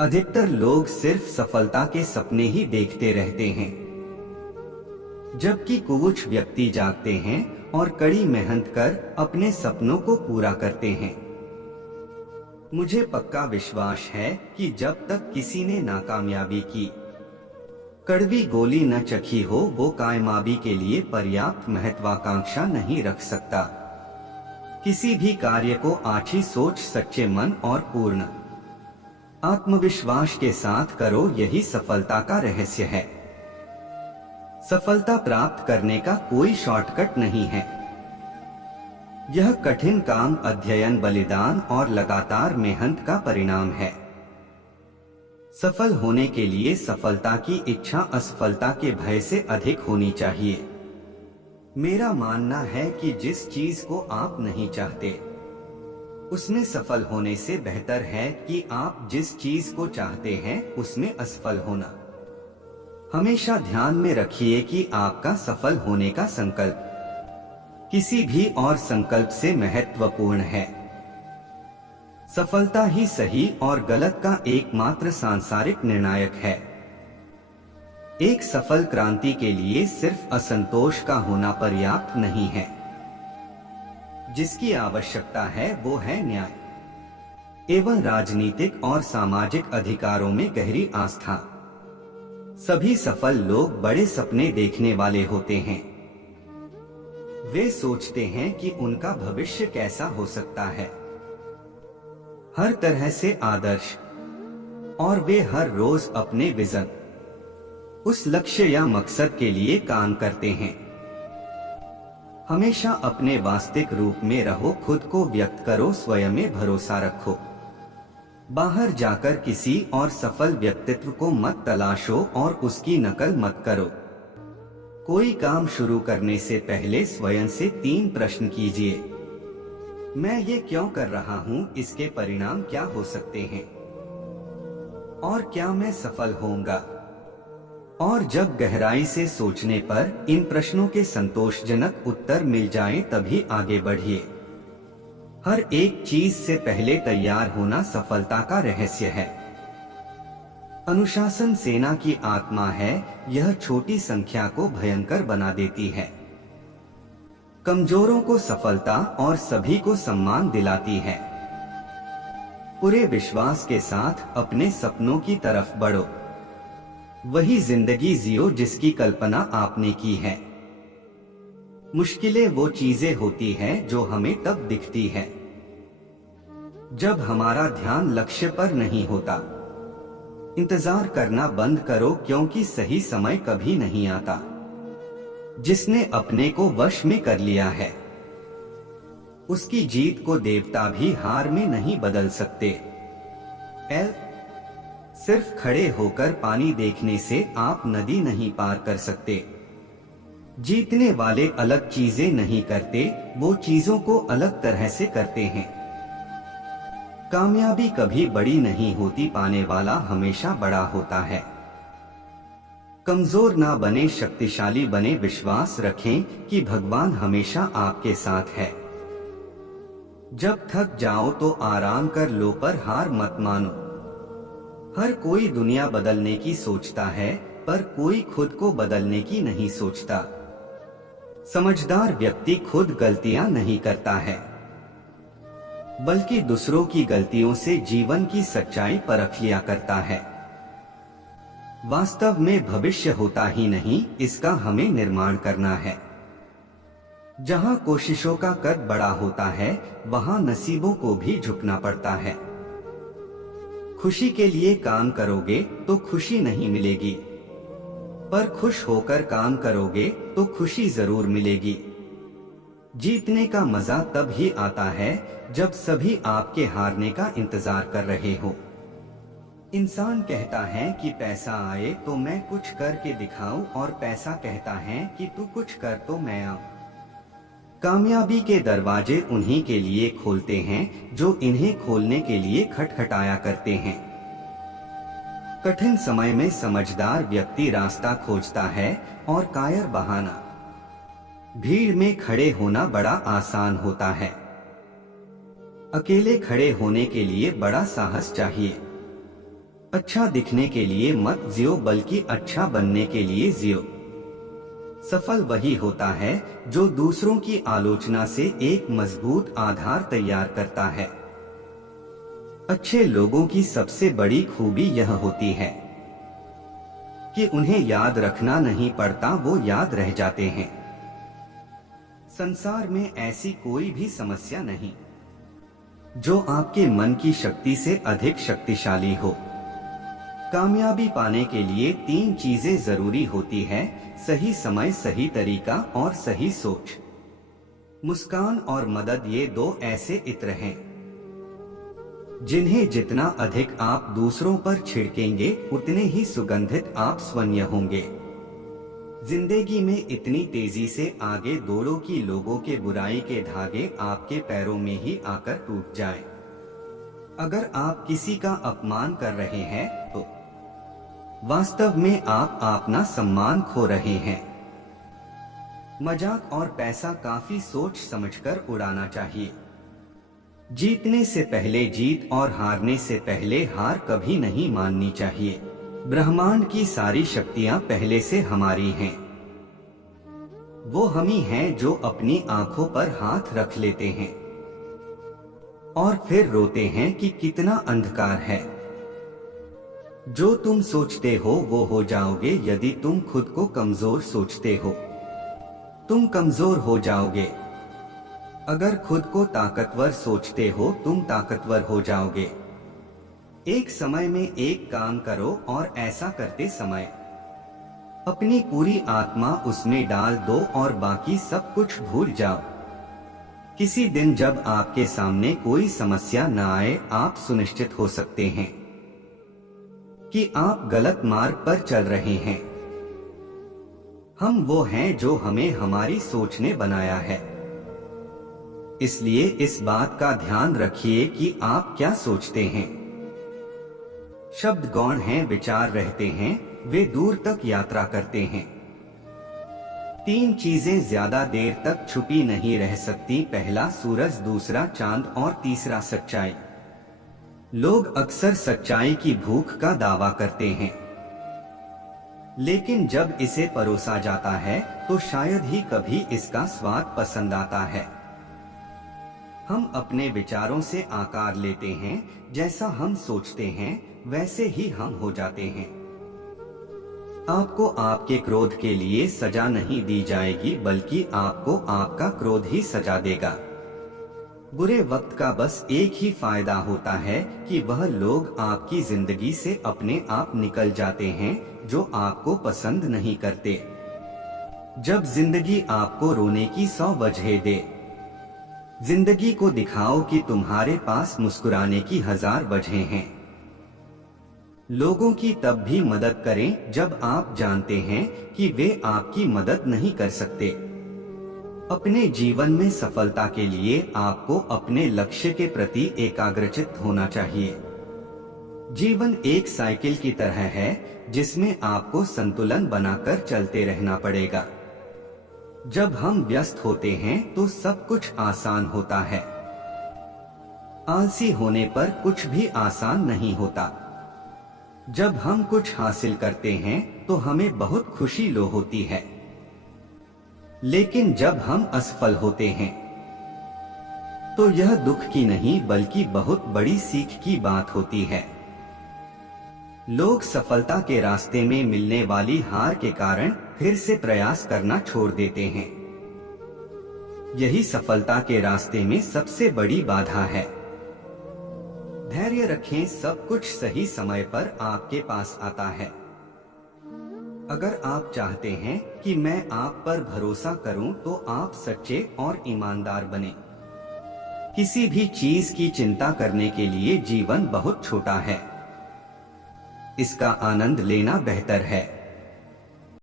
अधिकतर लोग सिर्फ सफलता के सपने ही देखते रहते हैं, जबकि कुछ व्यक्ति जागते हैं और कड़ी मेहनत कर अपने सपनों को पूरा करते हैं। मुझे पक्का विश्वास है कि जब तक किसी ने नाकामयाबी की कड़वी गोली न चखी हो, वो कामयाबी के लिए पर्याप्त महत्वाकांक्षा नहीं रख सकता। किसी भी कार्य को अच्छी सोच, सच्चे मन और पूर्ण आत्मविश्वास के साथ करो, यही सफलता का रहस्य है। सफलता प्राप्त करने का कोई शॉर्टकट नहीं है। यह कठिन काम, अध्ययन, बलिदान और लगातार मेहनत का परिणाम है। सफल होने के लिए सफलता की इच्छा असफलता के भय से अधिक होनी चाहिए। मेरा मानना है कि जिस चीज को आप नहीं चाहते उसमें सफल होने से बेहतर है कि आप जिस चीज को चाहते हैं उसमें असफल होना। हमेशा ध्यान में रखिए कि आपका सफल होने का संकल्प किसी भी और संकल्प से महत्वपूर्ण है। सफलता ही सही और गलत का एकमात्र सांसारिक निर्णायक है। एक सफल क्रांति के लिए सिर्फ असंतोष का होना पर्याप्त नहीं है। जिसकी आवश्यकता है वो है न्याय एवं राजनीतिक और सामाजिक अधिकारों में गहरी आस्था। सभी सफल लोग बड़े सपने देखने वाले होते हैं। वे सोचते हैं कि उनका भविष्य कैसा हो सकता है, हर तरह से आदर्श, और वे हर रोज अपने विजन, उस लक्ष्य या मकसद के लिए काम करते हैं। हमेशा अपने वास्तविक रूप में रहो, खुद को व्यक्त करो, स्वयं में भरोसा रखो। बाहर जाकर किसी और सफल व्यक्तित्व को मत तलाशो और उसकी नकल मत करो। कोई काम शुरू करने से पहले स्वयं से 3 प्रश्न कीजिए। मैं ये क्यों कर रहा हूँ, इसके परिणाम क्या हो सकते हैं, और क्या मैं सफल होऊंगा? और जब गहराई से सोचने पर इन प्रश्नों के संतोषजनक उत्तर मिल जाएं, तभी आगे बढ़िए। हर एक चीज से पहले तैयार होना सफलता का रहस्य है। अनुशासन सेना की आत्मा है, यह छोटी संख्या को भयंकर बना देती है, कमजोरों को सफलता और सभी को सम्मान दिलाती है। पूरे विश्वास के साथ अपने सपनों की तरफ बढ़ो, वही जिंदगी जियो जिसकी कल्पना आपने की है। मुश्किलें वो चीजें होती हैं जो हमें तब दिखती है जब हमारा ध्यान लक्ष्य पर नहीं होता। इंतजार करना बंद करो, क्योंकि सही समय कभी नहीं आता। जिसने अपने को वश में कर लिया है उसकी जीत को देवता भी हार में नहीं बदल सकते। सिर्फ खड़े होकर पानी देखने से आप नदी नहीं पार कर सकते। जीतने वाले अलग चीजें नहीं करते, वो चीजों को अलग तरह से करते हैं। कामयाबी कभी बड़ी नहीं होती, पाने वाला हमेशा बड़ा होता है। कमजोर ना बने, शक्तिशाली बने। विश्वास रखें कि भगवान हमेशा आपके साथ है। जब थक जाओ तो आराम कर लो, पर हार मत मानो। हर कोई दुनिया बदलने की सोचता है, पर कोई खुद को बदलने की नहीं सोचता। समझदार व्यक्ति खुद गलतियां नहीं करता है, बल्कि दूसरों की गलतियों से जीवन की सच्चाई परख लिया करता है। वास्तव में भविष्य होता ही नहीं, इसका हमें निर्माण करना है। जहां कोशिशों का कद बड़ा होता है, वहां नसीबों को भी झुकना पड़ता है। खुशी के लिए काम करोगे तो खुशी नहीं मिलेगी, पर खुश होकर काम करोगे तो खुशी जरूर मिलेगी। जीतने का मजा तब ही आता है जब सभी आपके हारने का इंतजार कर रहे हो। इंसान कहता है कि पैसा आए तो मैं कुछ करके दिखाऊं, और पैसा कहता है कि तू कुछ कर तो मैं आऊं। कामयाबी के दरवाजे उन्हीं के लिए खोलते हैं जो इन्हें खोलने के लिए खटखटाया करते हैं। कठिन समय में समझदार व्यक्ति रास्ता खोजता है और कायर बहाना। भीड़ में खड़े होना बड़ा आसान होता है, अकेले खड़े होने के लिए बड़ा साहस चाहिए। अच्छा दिखने के लिए मत जियो बल्कि अच्छा बनने के लिए जियो। सफल वही होता है जो दूसरों की आलोचना से एक मजबूत आधार तैयार करता है। अच्छे लोगों की सबसे बड़ी खूबी यह होती है कि उन्हें याद रखना नहीं पड़ता, वो याद रह जाते हैं। संसार में ऐसी कोई भी समस्या नहीं जो आपके मन की शक्ति से अधिक शक्तिशाली हो। कामयाबी पाने के लिए 3 चीजें जरूरी होती है: सही समय, सही तरीका और सही सोच। मुस्कान और मदद, ये 2 ऐसे इत्र हैं जिन्हें जितना अधिक आप दूसरों पर छिड़केंगे उतने ही सुगंधित आप स्वयं होंगे। जिंदगी में इतनी तेजी से आगे दौड़ो कि लोगों के बुराई के धागे आपके पैरों में ही आकर टूट जाएं। अगर आप किसी का अपमान कर रहे हैं तो वास्तव में आप अपना सम्मान खो रहे हैं। मजाक और पैसा काफी सोच समझकर उड़ाना चाहिए। जीतने से पहले जीत और हारने से पहले हार कभी नहीं माननी चाहिए। ब्रह्मांड की सारी शक्तियां पहले से हमारी हैं। वो हम ही हैं जो अपनी आंखों पर हाथ रख लेते हैं और फिर रोते हैं कि कितना अंधकार है। जो तुम सोचते हो वो हो जाओगे। यदि तुम खुद को कमजोर सोचते हो तुम कमजोर हो जाओगे। अगर खुद को ताकतवर सोचते हो तुम ताकतवर हो जाओगे। एक समय में एक काम करो और ऐसा करते समय अपनी पूरी आत्मा उसमें डाल दो और बाकी सब कुछ भूल जाओ। किसी दिन जब आपके सामने कोई समस्या न आए, आप सुनिश्चित हो सकते हैं कि आप गलत मार्ग पर चल रहे हैं। हम वो हैं जो हमें हमारी सोच ने बनाया है। इसलिए इस बात का ध्यान रखिए कि आप क्या सोचते हैं। शब्द गौण हैं, विचार रहते हैं, वे दूर तक यात्रा करते हैं। 3 चीजें ज्यादा देर तक छुपी नहीं रह सकती: पहला सूरज, दूसरा चांद और तीसरा सच्चाई। लोग अक्सर सच्चाई की भूख का दावा करते हैं, लेकिन जब इसे परोसा जाता है तो शायद ही कभी इसका स्वाद पसंद आता है। हम अपने विचारों से आकार लेते हैं। जैसा हम सोचते हैं वैसे ही हम हो जाते हैं। आपको आपके क्रोध के लिए सजा नहीं दी जाएगी, बल्कि आपको आपका क्रोध ही सजा देगा। बुरे वक्त का बस एक ही फायदा होता है कि वह लोग आपकी जिंदगी से अपने आप निकल जाते हैं जो आपको पसंद नहीं करते। जब जिंदगी आपको रोने की 100 वजह दे, जिंदगी को दिखाओ कि तुम्हारे पास मुस्कुराने की 1000 वजहें हैं। लोगों की तब भी मदद करें जब आप जानते हैं कि वे आपकी मदद नहीं कर सकते। अपने जीवन में सफलता के लिए आपको अपने लक्ष्य के प्रति एकाग्रचित होना चाहिए। जीवन एक साइकिल की तरह है जिसमें आपको संतुलन बनाकर चलते रहना पड़ेगा। जब हम व्यस्त होते हैं तो सब कुछ आसान होता है। आलसी होने पर कुछ भी आसान नहीं होता। जब हम कुछ हासिल करते हैं तो हमें बहुत खुशी लो होती है, लेकिन जब हम असफल होते हैं तो यह दुख की नहीं बल्कि बहुत बड़ी सीख की बात होती है। लोग सफलता के रास्ते में मिलने वाली हार के कारण फिर से प्रयास करना छोड़ देते हैं। यही सफलता के रास्ते में सबसे बड़ी बाधा है। धैर्य रखें, सब कुछ सही समय पर आपके पास आता है। अगर आप चाहते हैं कि मैं आप पर भरोसा करूं तो आप सच्चे और ईमानदार बने। किसी भी चीज की चिंता करने के लिए जीवन बहुत छोटा है, इसका आनंद लेना बेहतर है।